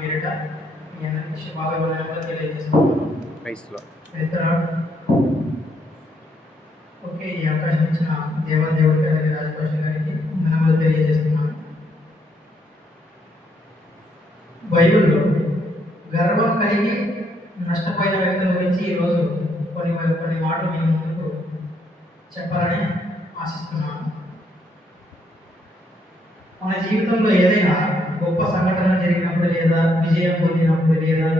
పేరిట మీ అందరికీ శుభాభివందనాలు తెలియజేస్తున్నాను. ఓకే, ఈ అవకాశం ఇచ్చిన దేవాదేవుడికి అలాగే రాజభాష గారికి వందనాలు తెలియజేస్తున్నాను. బైబిల్లో గర్వం కలిగి నష్టపోయిన వ్యక్తుల గురించి ఈరోజు కొన్ని మాటలు మేము ముందుకు చెప్పాలని ఆశిస్తున్నాను. మన జీవితంలో ఏదైనా గొప్ప సంఘటన జరిగినప్పుడు లేదా విజయం పొందినప్పుడు లేదా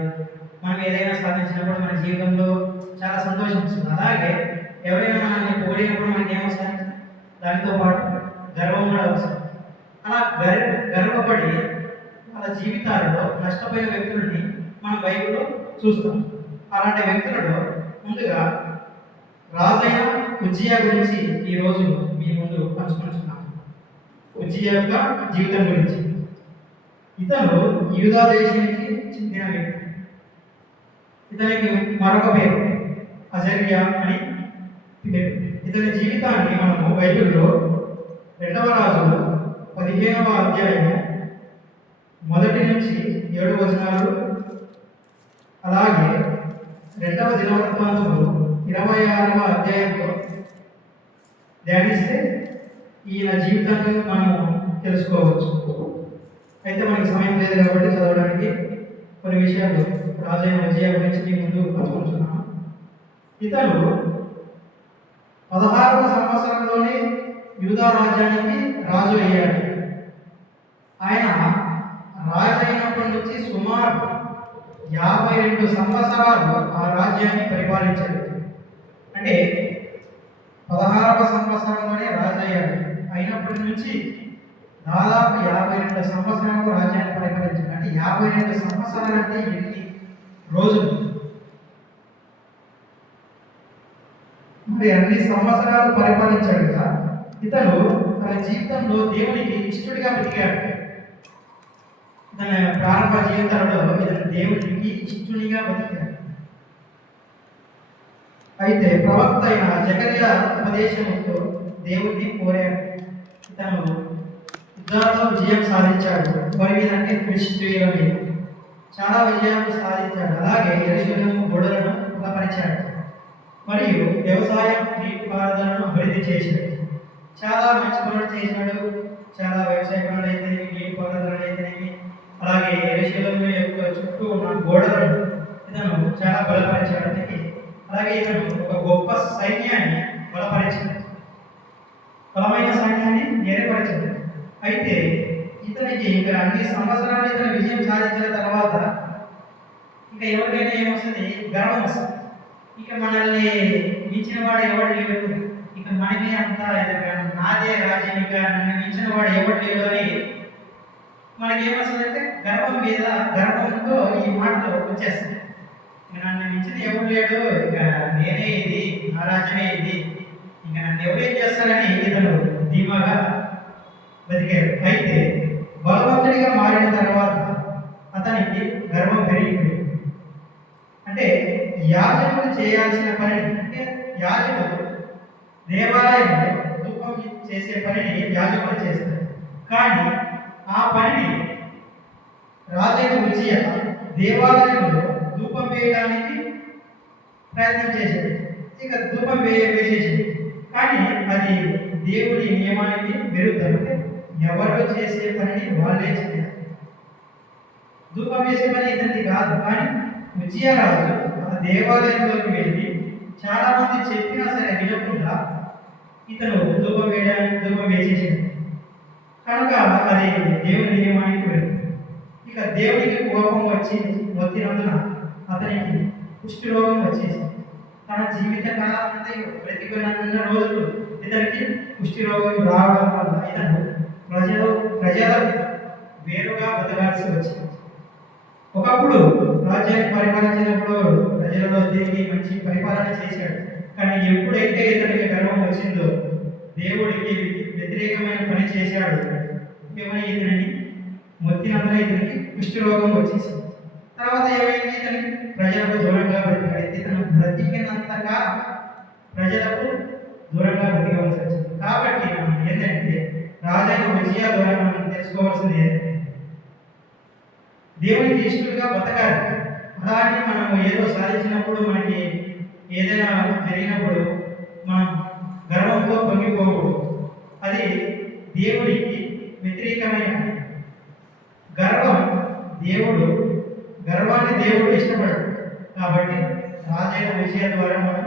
మనం ఏదైనా సాధించినప్పుడు మన జీవితంలో చాలా సంతోషం వస్తుంది. అలాగే ఎవరైనా మనల్ని పొగిడినప్పుడు మనకి ఏమొస్తుంది? దానితో పాటు గర్వం కూడా వస్తుంది. అలా గర్వపడి వాళ్ళ జీవితాలలో నష్టపోయిన వ్యక్తులని మనం బైబిల్లో చూస్తాం. అలాంటి వ్యక్తులలో ముందుగా రాజైన ఉజ్జియా గురించి ఈరోజు మీ ముందు పంచుకుంటున్నాను. ఉజ్జియా యొక్క జీవితం గురించి. ఇతను యూదా దేశానికి చెందిన వ్యక్తి. ఇతనికి మరొక పేరు అజర్యా అని పేరు. ఇతని జీవితాన్ని మనము బైబిల్లో 2వ రాజులు 15వ అధ్యాయం 1 నుంచి 7 వచనాలు, అలాగే 2వ దినవృత్తాంతములు 26వ అధ్యాయంలో ధ్యానిస్తే ఈయన జీవితాన్ని మనము తెలుసుకోవచ్చు. అయితే మనకి సమయం లేదు కాబట్టి చదవడానికి కొన్ని విషయాలు రాజైన ఉజ్జియా గురించి మీ ముందు పంచుకుంటున్నాను. ఇతను 16వ సంవత్సరంలోనే యూదా రాజ్యానికి రాజు అయ్యాడు. ఆయన రాజు అయినప్పటి నుంచి సుమారు 52 సంవత్సరాలు ఆ రాజ్యాన్ని పరిపాలించాడు. అంటే 16వ సంవత్సరంలోనే రాజు అయ్యాడు. అయినప్పటి నుంచి దాదాపు 52 సంవత్సరాలు రాజ్యాన్ని పరిపాలించాడు. అంటే 52 సంవత్సరాలు అంటే ఎన్ని రోజులు? మరి అన్ని సంవత్సరాలు పరిపాలించాడు కదా. ఇతను తన జీవితంలో దేవునికి ఇష్టడిగా బతికాడు. తన ప్రారంభ జీవితంలో ఇతను దేవునికి ఇష్టడిగా బతికాడు. అయితే ప్రవక్త అయిన జకర్యా ఉపదేశంతో దేవుడిని కోరాడు. ఇతను యుద్ధాల్లో విజయం సాధించాడు. మరి అంటే ఫిలిష్తీయుల చాలా విజయాలు సాధించాడు. అలాగే యెరూషలేము గోడలను బలపరిచాడు. మరియు వ్యవసాయం, నీటిపారుదలను అభివృద్ధి చేశాడు. చాలా మంచి పనులు చేశాడు. చాలా వ్యవసాయ పనులు అయితేనేమి, నీటిపారుదల అయితేనేమి, అలాగే యెరూషలేము యొక్క చుట్టూ ఉన్న గోడలను ఇతను చాలా బలపరిచాడు. అలాగే ఇతను ఒక గొప్ప సైన్యాన్ని బలపరిచాడు. బలమైన సైన్యాన్ని ఏర్పరిచాడు. అయితే ఇతనికి ఇంకా అన్ని సంవత్సరాలు ఇతను విజయం సాధించిన తర్వాత ఇంకా ఎవరికైనా ఏమొస్తుంది? గర్వం వస్తుంది. ఇక మనల్ని మించిన వాడు ఎవడు లేడు, ఇక మనమే అంతా నాదే రాజ్యం, ఇక నన్ను మించిన వాడు ఎవడు లేడు అని మనకి ఏమొస్తుందంటే గర్వంతో ఈ మాటలు వచ్చేస్తుంది. నన్ను మించిన ఎవరు లేడు, ఇక నేనే ఇది, నా రాజ్యమే ఇది, ఇక నన్ను ఎవరేం చేస్తారని ఇతను ధీమాగా బతికాడు. అయితే బలవంతుడిగా మారిన తర్వాత అతనికి గర్వం పెరిగిపోయింది. అంటే యాజకుడు చేయాల్సిన పని, అంటే యాజకుడు దేవాలయంలో ధూపం చేసే పనిని యాజకుడు చేస్తాడు. కానీ ఆ పనిని రాజైన ఉజ్జియా దేవాలయంలో ధూపం వేయడానికి ప్రయత్నం చేశాడు. ఇక ధూపం వేసేసాడు. కానీ అది దేవుడి నియమానికి విరుద్ధం. అంటే ఎవరో చేసే పనిని వాళ్ళే చేయాలి. ధూపం వేసే పని ఇతనికి కాదు. కానీ ఉజ్జియా రాజు ఆ దేవాలయంలోకి వెళ్ళి చాలా మంది చెప్పినా సరే వినకుండా ఇతను ధూపం వేసేసాడు. కనుక అది దేవుడి నియమానికి విరుద్ధం. ఇక దేవుడికి కోపం వచ్చి వచ్చినందున అతనికి కుష్టి రోగం వచ్చేసి తన జీవిత కాలం అంతా బ్రతికున్న రోజులు ఇతనికి కుష్టి రోగం రావడం వల్ల ఇతను ప్రజల వేరుగా బతకాల్సి వచ్చింది. ఒకప్పుడు రాజ్యాన్ని పరిపాలించినప్పుడు ప్రజలలో తిరిగి మంచి పరిపాలన చేశాడు. కానీ ఎప్పుడైతే ఇతనికి గర్వం వచ్చిందో, దేవుడికి వ్యతిరేకమైన పని చేశాడు, ఏమని ఇతనిని మొత్తినందున ఇతనికి కుష్టి రోగం వచ్చేసింది. తర్వాత ఏమైంది? ఇతను ప్రజలకు దూరంగా బ్రతికాడు. ఇతను బ్రతికినంతగా ప్రజలకు దూరంగా బ్రతికవలసి వచ్చింది. కాబట్టి మనం ఏంటంటే రాజైన ఉజ్జియా ద్వారా మనం తెలుసుకోవాల్సింది ఏంటంటే దేవునికి ఇష్టలుగా బతకాలి. అలాగే మనం ఏదో సాధించినప్పుడు మనకి ఏదైనా జరిగినప్పుడు మనం గర్వంతో పొంగిపోకూడదు. అది దేవుడికి వ్యతిరేకమైన గర్వం. దేవుడు గర్వాన్ని దేవుడు ఇష్టపడడు. కాబట్టి రాజైన విషయాల ద్వారా మనం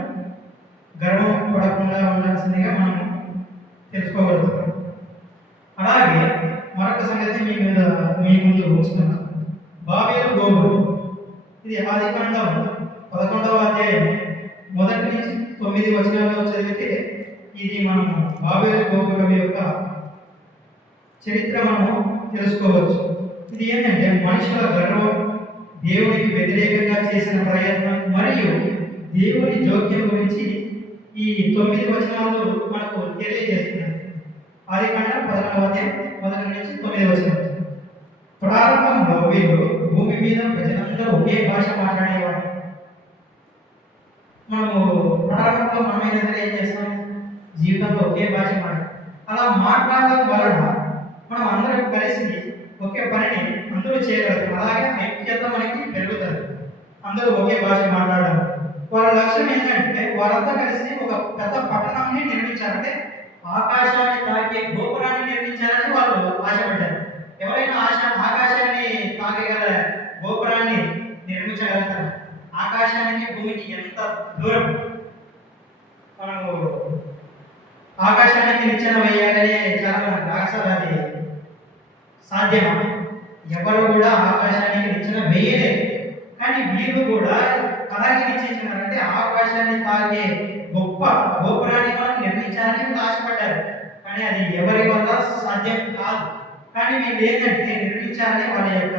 గర్వం పడకుండా ఉండాల్సిందిగా మనం తెలుసుకోగలుగుతాం. అలాగే మరొక సంగతి మీ ముందు ఉంచుతున్నాను. బాబేలు గోపురం. ఇది ఆదికాండం 11వ అధ్యాయం 1 నుంచి 9 వచనాల్లో చదివితే ఇది మనం బాబేలు గోపురం యొక్క చరిత్ర మనము తెలుసుకోవచ్చు. ఇది ఏంటంటే మనుషుల గర్వం, దేవునికి వ్యతిరేకంగా చేసిన ప్రయత్నం మరియు దేవుని జోక్యం గురించి ఈ 9 వచనాలు మనకు తెలియజేస్తున్నాయి. ఆదికాండం 11వ అధ్యాయం 1 నుంచి 9 వచనాలు. ప్రారంభంలో వీరు భూమి మీద ప్రజలందరూ ఒకే భాష మాట్లాడేవారు. మనము ప్రారంభంలో మనమైనా ఏం చేస్తాం? జీవితంలో ఒకే భాష అలా మాట్లాడడం వలన మనం అందరం కలిసి ఒకే పనిని అందరూ చేయగలుగుతాం. అలాగే ఐక్యత మనకి పెరుగుతుంది. అందరూ ఒకే భాష మాట్లాడాలి. వాళ్ళ లక్ష్యం ఏంటంటే వాళ్ళంతా కలిసి ఒక పెద్ద పట్టణాన్ని నిర్మించాలంటే ఆకాశాన్ని తాకే గోపురాన్ని నిర్మించాలని వాళ్ళు ఆశపడ్డారు. ఎవరైనా ఆకాశాన్ని తాకగల గోపురాన్ని నిర్మించగలుగుతారు? ఆకాశానికి భూమికి ఎంత దూరం? మనము ఆకాశానికి నిచ్చెన వేయాలని చాలా మంది రాక్షసాలు, అది సాధ్యమా? ఎవరు కూడా ఆకాశానికి నిచ్చెన వేయలేదు. కానీ వీరు కూడా అలాగే నిశ్చయించారంటే ఆకాశాన్ని తాగే గొప్ప గోపురాన్ని మనం నిర్మించాలని ఆశపడ్డారు. కానీ అది ఎవరి వల్ల సాధ్యం కాదు. కానీ వీళ్ళు ఏంటంటే నిర్మించాలని వాళ్ళ యొక్క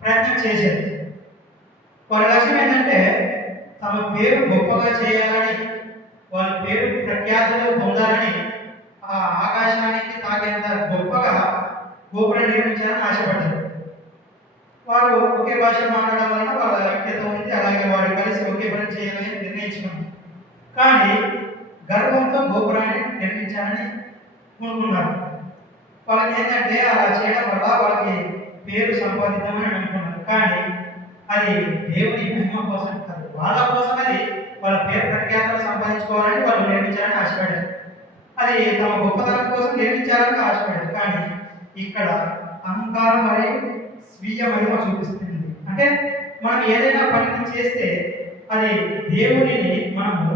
ప్రయత్నం చేశారు. వాళ్ళ లక్ష్యం ఏంటంటే తమ పేరు గొప్పగా చేయాలని, వాళ్ళ పేరు ప్రఖ్యాతులు పొందాలని, ఆ ఆకాశానికి తాగేంత గొప్పగా గోపురం నిర్మించాలని ఆశపడ్డారు. వారు ఒకే భాష మాట్లాడడం వలన వాళ్ళ ఐక్యత ఉంది. అలాగే వారు కలిసి ఒకే పని చేయాలని నిర్ణయించుకున్నారు. కానీ గర్వంతో గోపురాన్ని నిర్మించాలని అనుకున్నారు. వాళ్ళకి ఏంటంటే అలా చేయడం వల్ల వాళ్ళకి పేరు సంపాదిద్దామని అనుకున్నారు. కానీ అది దేవుని మహిమ కోసం కాదు, వాళ్ళ కోసం. అది వాళ్ళ పేరు ప్రఖ్యాతలు సంపాదించుకోవాలని వాళ్ళు నిర్మించాలని ఆశపడ్డారు. అది తమ గొప్పతనం కోసం నిర్మించాలని ఆశపడ్డారు. కానీ ఇక్కడ అహంకారం మరియు స్వీయ మహిమ చూపిస్తుంది. అంటే మనం ఏదైనా పనిని చేస్తే అది దేవుడిని మనము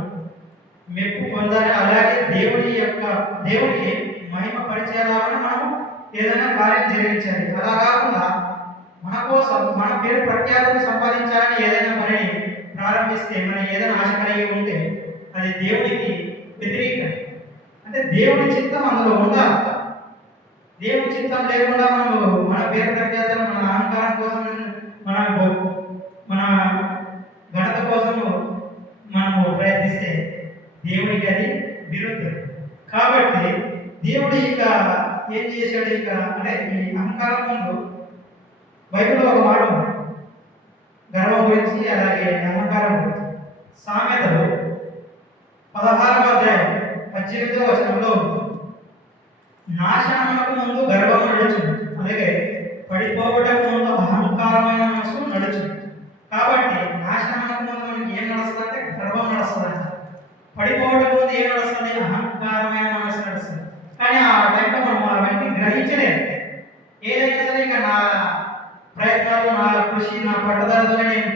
మెప్పు పొందాలి. అలాగే దేవుడికి మహిమ పరిచయాలని మనము ఏదైనా కార్యం జరిగించాలి. అలా కాకుండా మన కోసం మన పేరు ప్రఖ్యాతులు సంపాదించాలని ఏదైనా పనిని ప్రారంభిస్తే, మనం ఏదైనా ఆశ కలిగి ఉంటే అది దేవుడికి వ్యతిరేకం. అంటే దేవుడి చిత్తం అందులో ఉండాలి. దేవుడి చిత్తం లేకుండా మనము మన పేరు ప్రఖ్యాతులు, మన అహంకారం కోసం, మన ఘనత కోసము మనము ప్రయత్నిస్తే దేవుడికి అది విరుద్ధం. కాబట్టి దేవుడు ఇక ఏం చేశాడు? ఇక అంటే ఈ అహంకారం ముందు బైబిల్లో ఒక మాట ఉంది గర్వం గురించి, అలాగే అహంకారం గురించి. సామెతలు 16వ అధ్యాయం 18వ వచనంలో ఉంది, నాశనమునకు ముందు గర్వము నడుచును, అలాగే పడిపోవటకు ముందు అహంకారమైన మనసు నడుచును. కాబట్టి నాశనమునకు ముందు మనకి ఏం నడుస్తుందంటే గర్వం నడుస్తుందంట. పడిపోవటం ముందు ఏం నడుస్తుంది? అహంకారమైన మనసు నడుస్తుంది. కానీ ఆ టైంలో మనం అవన్నీ గ్రహించలేదు. ఏదైతే సరే ఇక నా ప్రయత్నాలు, నా కృషి, నా పట్టుదలతోనే నేను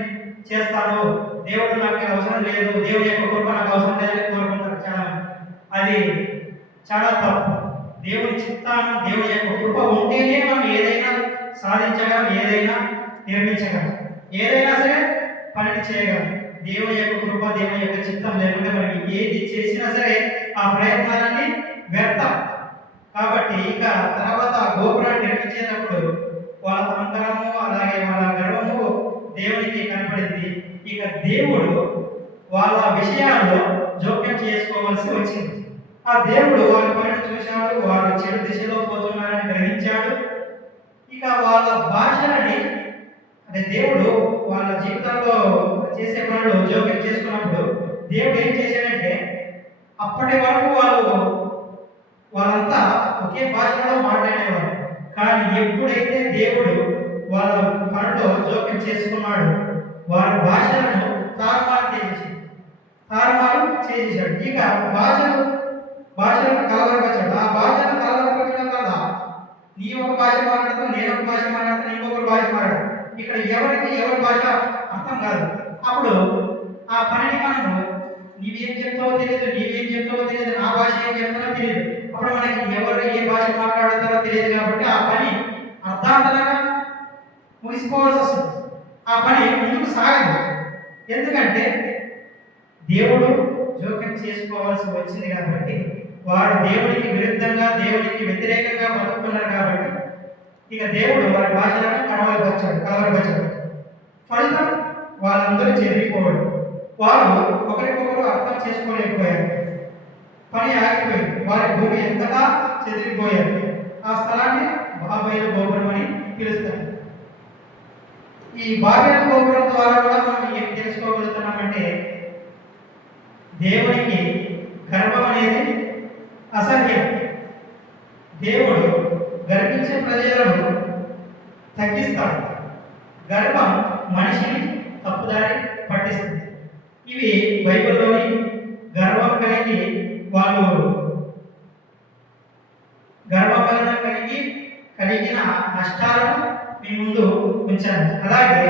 చేస్తాను, దేవుడు నాకు అవసరం లేదు, దేవుడి యొక్క కృప నాకు అవసరం లేదని కోరుకుంటారు చాలా. అది చాలా తప్పు. దేవుడి చిత్తాన్ని, దేవుడి యొక్క కృప ఉంటేనే మనం ఏదైనా సాధించగలం, ఏదైనా నిర్మించగలం, ఏదైనా సరే పనిని చేయగలం. దేవుని యొక్క కృప, దేవుని యొక్క చిత్తం లేకుంటే మనకి ఏది చేసినా సరే ఆ ప్రయత్నాలన్నీ వ్యర్థం. కాబట్టి ఇక తర్వాత ఆ గోపురాన్ని నిర్మించేటప్పుడు వాళ్ళ అహంకారము, అలాగే వాళ్ళ గర్వము దేవునికి కనపడింది. ఇక దేవుడు వాళ్ళ విషయాల్లో జోక్యం చేసుకోవాల్సి వచ్చింది. ఆ దేవుడు వాళ్ళ పనిని చూశాడు, వారు చెడు దిశలో పోతున్నారని గ్రహించాడు. ఇక వాళ్ళ భాషలని, అంటే దేవుడు వాళ్ళ జీవితాల్లో చేసే పనులు జోక్యం చేసుకున్నప్పుడు దేవుడు ఏం చేశాడంటే అప్పటి వరకు వాళ్ళంతా ఒకే భాషలో మాట్లాడేవారు. కానీ ఎప్పుడైతే దేవుడు వాళ్ళ పనులు చేసుకున్నాడు. వారి భాషలను తారుమారు చేసేసాడు. ఇక భాషలను కలవరపరచాడు. ఆ భాషను కలవరపరచడం వల్ల నీ ఒక భాష మాట్లాడతావు, నేను ఒక భాష మాట్లాడతాను, ఇంకొకరు భాష మాట్లాడతాం. ఇక్కడ ఎవరి భాష అర్థం కాదు. అప్పుడు ఆ పనిని మనము నీవేం చెప్తావో తెలియదు, నా భాష ఏం చెప్తానో తెలియదు. అప్పుడు మనకి ఎవరు ఏ భాష మాట్లాడతారో తెలియదు. కాబట్టి ఆ పని అర్థాంతరంగా ముగిసిపోవాల్సి వస్తుంది. ఆ పని ముందుకు సాగదు. ఎందుకంటే దేవుడు జోక్యం చేసుకోవాల్సి వచ్చింది కాబట్టి, వారు దేవునికి విరుద్ధంగా, దేవునికి వ్యతిరేకంగా బతుకుతున్నారు కాబట్టి ఇక దేవుడు వారి భాషలను కలవరపరిచాడు. ఫలితం వాళ్ళందరూ చెదిరిపోవడం. వారు ఒకరికొకరు అర్థం చేసుకోలేకపోయారు. పని ఆగిపోయింది. వారి భూమి ఎంతగా చెదిరిపోయారు. ఆ స్థలాన్ని బాబేలు గోపురం అని పిలుస్తారు. ఈ బాబేలు గోపురం ద్వారా కూడా మనం ఏం తెలుసుకోగలుగుతున్నామంటే, దేవునికి గర్వం అనేది అసహ్యం. దేవుడు గర్వించే ప్రజలను తగ్గిస్తాడు. గర్వం మనిషిని తప్పుదారి పట్టిస్తుంది. ఇవి బైబిల్లోని గర్వం కలిగి వాళ్ళు కలిగిన నష్టాలను మీ ముందు ఉంచాను. అలాగే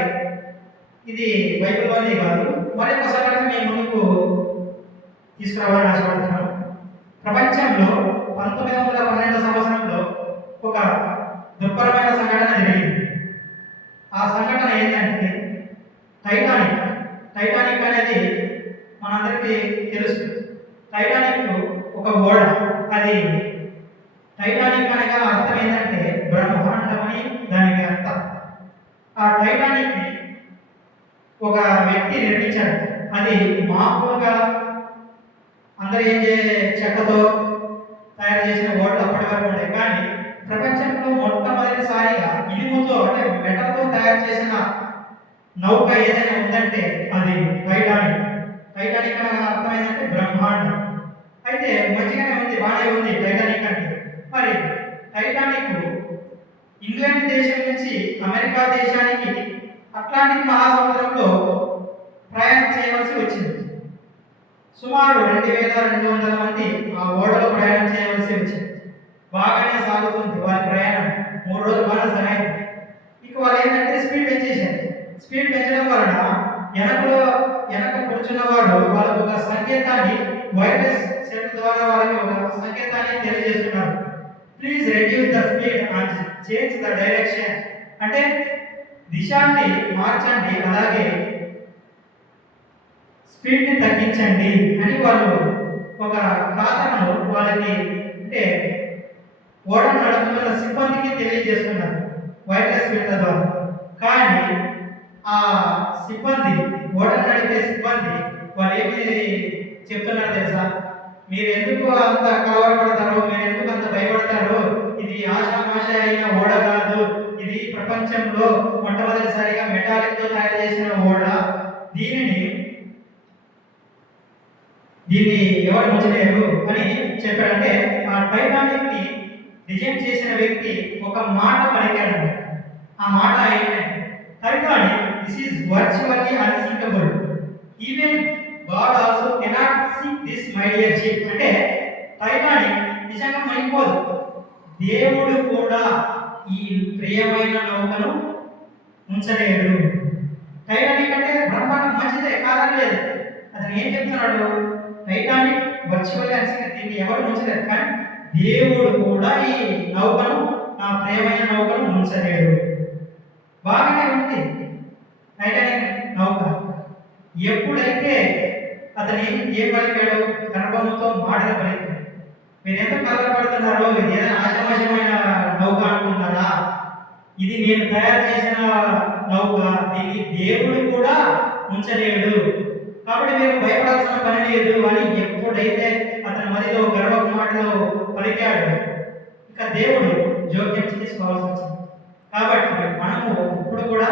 ఇది బైబిల్లోనే కాదు, మరొక సంఘటన మీ ముందుకు తీసుకురావాలని ఆశపడుతున్నాను. ప్రపంచంలో 1912 సంవత్సరంలో ఒక దుర్భరమైన సంఘటన జరిగింది. ఆ సంఘటన ఏంటంటే టైటానిక్ అనేది మనందరికీ తెలుసు. టైటానిక్ ఒక ఓడ. అది టైటానిక్ అనగా అర్థం ఏంటంటే బ్రహ్మాండం అని దానికి అర్థం. ఆ టైటానిక్ ని ఒక వ్యక్తి నిర్మించాడు. అది మామూలుగా అందరూ చెక్కతో తయారు చేసిన ఓడలు అప్పటి వరకు ఉంటాయి. కానీ ప్రపంచంలో మొట్టమొదటిసారిగా ఇనుముతో అంటే మెటల్తో తయారు చేసిన నౌక ఏదైనా ఉందంటే అది టైటానిక్. టైటానిక్ అనగా అర్థం ఏంటంటే బ్రహ్మాండం. అయితే మంచిగానే ఉంది, బాగానే ఉంది టైటానిక్ అంటే. మరి టైటానిక్ ఇంగ్లాండ్ దేశం నుంచి అమెరికా దేశానికి అట్లాంటిక్ మహాసముద్రంలో ప్రయాణం చేయవలసి వచ్చింది. సుమారు 2200 మంది ఆ ఓడలో ప్రయాణం చేయవలసి వచ్చింది. బాగానే సాగుతుంది వారి ప్రయాణం. 3 రోజులు బాగా సాగింది. ఇక వాళ్ళు ఏంటంటే స్పీడ్ పెంచేశారు. స్పీడ్ పెంచడం వలన వెనక కూర్చున్నవాడు వాళ్ళకు ఒక సంకేతాన్ని వైర్లెస్ సెట్ ద్వారా వాళ్ళకి ఒక సంకేతాన్ని తెలియజేస్తున్నారు. Please reduce the speed and change the direction. అంటే దిశాన్ని మార్చండి, అలాగే స్పీడ్ని తగ్గించండి అని వాళ్ళు ఒక ఖాతాను వాళ్ళకి అంటే ఓడను నడుపుతున్న సిబ్బందికి తెలియజేస్తున్నారు వైర్లెస్ ఫీల్డ్ల ద్వారా. కానీ ఆ సిబ్బంది, ఓడను నడిపే సిబ్బంది వాళ్ళు ఏమి చెప్తున్నారు తెలుసా? మీరు ఎందుకు అంత కలవరపడతారు, మీరు ఎందుకు అంత భయపడతారు? ఇది ఆషామాష అయిన ఓడ కాదు. ఇది ప్రపంచంలో మొట్టమొదటిసారిగా మెటాలిక్తో తయారు చేసిన ఓడ. దీన్ని ఎవరు ముంచలేరు అని చెప్పాడంటే, ఆ టైటానిక్ ని డిజైన్ చేసిన వ్యక్తి ఒక మాట పలికాడు. ఆ మాట ఏంటంటే, Titanic this is virtually unsinkable, even God also cannot sink this my dear ship. అంటే టైటానిక్ నిజంగా మునిగిపోదు, దేవుడు కూడా ఈ ప్రియమైన నౌకను ఉంచలేడు. టైటానిక్ అంటే బ్రహ్మాండం మంచిదే, కాదనలేదు. అతను ఏం చెప్తున్నాడు? టైటానిక్ వర్చువల్ యాక్సిడెంట్, దీన్ని ఎవరు ఉంచలేరు, కానీ దేవుడు కూడా ఈ నౌకను, నా ప్రియమైన నౌకను ఉంచలేడు. బాగానే ఉంది టైటానిక్ నౌక. ఎప్పుడైతే అతను ఏం పలికాడు? గర్భంతో మాటలు పలికాడు. మీరు ఎంత కలవరపడుతున్నారో, ఇది ఏదైనా ఆశమాశమైన నౌక అనుకుంటున్నారా? ఇది నేను తయారు చేసిన నౌక, దీన్ని దేవుడు కూడా ఉంచలేడు, కాబట్టి మీరు భయపడాల్సిన పని లేదు అని ఎప్పుడైతే అతని మదిలో గర్వపు మాటలు పలికాడు, ఇక దేవుడు జోక్యం చేసుకోవాల్సి వచ్చింది. కాబట్టి మనము ఇప్పుడు కూడా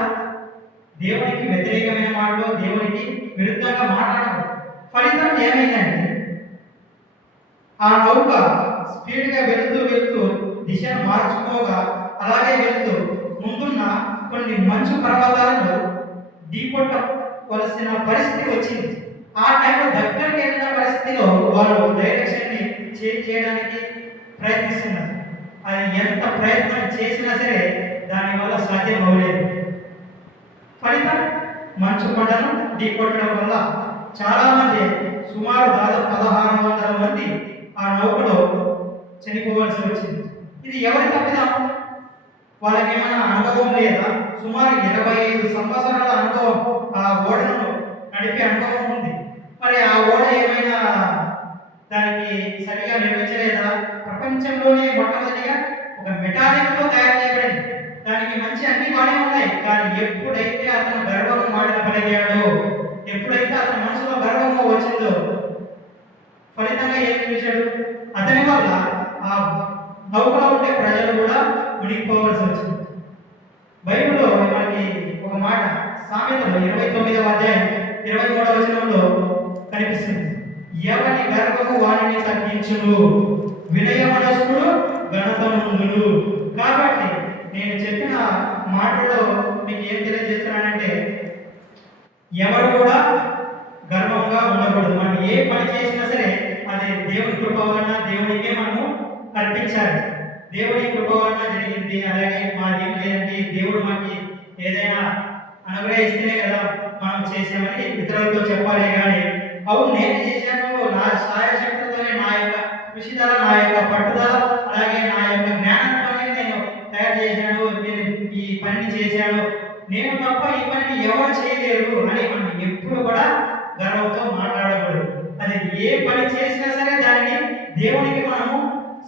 దేవునికి వ్యతిరేకమైన మాటలు, దేవునికి విరుద్ధంగా మాట్లాడము. ఫలితం ఏమైందంటే, ఆ నౌక స్పీడ్గా వెళుతూ దిశను మార్చుకోగా, అలాగే వెళుతూ ముందున్న కొన్ని మంచు పర్వతాలను ఢీకొట్టవలసిన పరిస్థితి వచ్చింది. ఆ టైంలో దగ్గరికి వెళ్ళిన పరిస్థితిలో వాళ్ళు డైరెక్షన్ని చేంజ్ చేయడానికి ప్రయత్నిస్తున్నారు. అది ఎంత ప్రయత్నం చేసినా సరే దానివల్ల సాధ్యం అవ్వలేదు. ఫలితం మంచు కొండను ఢీకొట్టడం వల్ల చాలామంది, సుమారు దాదాపు 1600 మంది ఆ నౌకలో చనిపోవలసి వచ్చింది. ఇది ఎవరి తప్పిదం? వాళ్ళకి ఏమైనా అనుభవం లేదా? సుమారు 25 సంవత్సరాల అనుభవం, ఆ ఓడను నడిపే అనుభవం ఉంది. మరి ఆ ఓడ ఏమైనా దానికి సరిగా నిర్మించలేదా? ప్రపంచంలోనే మొట్టమొదటిగా ఒక మెటాలిక్తో తయారు చేయబడింది. దానికి మంచి అన్ని బాగానే ఉన్నాయి. కానీ ఎప్పుడైతే అతను గర్వము మాట్లాడగలిగాడో, ఎప్పుడైతే అతని మనసులో గర్వము వచ్చిందో, ఫలితంగా ఏం చూశాడు? అతని వల్ల ఆ నౌకలో ఉండే ప్రజలు కూడా మునిగిపోవలసి వచ్చింది. బైబిల్లో మనకి ఒక మాట సామెతలు 29వ అధ్యాయం 23వ వచనంలో కనిపిస్తుంది. ఎవని గర్వము వారిని తగ్గించును, వినయ మనస్కుడు ఘనత నొందును. కాబట్టి నేను చెప్పిన మాటలో మీకు ఏం తెలియజేస్తున్నానంటే, ఎవరు కూడా గర్వంగా ఉండకూడదు. మనం ఏ పని చేసినా సరే అది దేవుని కృప వలన దేవునికే మనము అర్పించాలి. దేవుని కృప వలన జరిగింది, అలాగే మాకేం లేదండి, దేవుడు మాకు ఏదైనా అనుగ్రహిస్తేనే కదా మనం చేసామని ఇతరులతో చెప్పాలి. కానీ అవును నేను చేశాను, నా సాయశక్తితోనే, నా యొక్క కృషిదల, నా యొక్క పట్టుదల, అలాగే నా యొక్క జ్ఞానంతోనే నేను తయారు చేశాను, నేను ఈ పనిని చేశాను, నేను తప్ప ఈ పనిని ఎవరు చేయలేరు అని మనం ఎప్పుడు కూడా గర్వంతో మాట్లాడకూడదు. అది ఏ పని చేసినా సరే దానిని దేవునికి మనము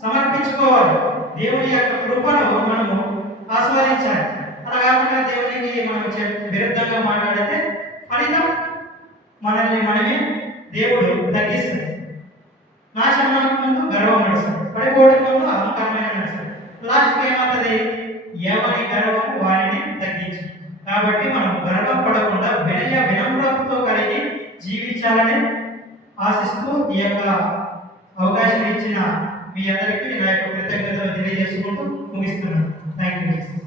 సమర్పించుకోవాలి. దేవుని యొక్క కృపను మనము ఆస్వాదించాలి. అలా కాకుండా దేవునికి మనం విరుద్ధంగా మాట్లాడితే ఫలితం మనల్ని మనమే దేవుడు తగ్గిస్తుంది. నాశనానికి ముందు గర్వం నడుస్తుంది, పడిపోవడం ముందు అహంకారమైన నడుస్తుంది. లాస్ట్కి ఏమవుతుంది? ఎవరి గర్వం వారిని తగ్గించు. కాబట్టి మనం గర్వం పడకుండా వినమ్రతతో కలిగి జీవించాలని ఆశిస్తూ ఈ యొక్క అవకాశం ఇచ్చిన మీ అందరికీ నా యొక్క కృతజ్ఞతలు తెలియజేసుకుంటూ ముగిస్తున్నాను. Thank you.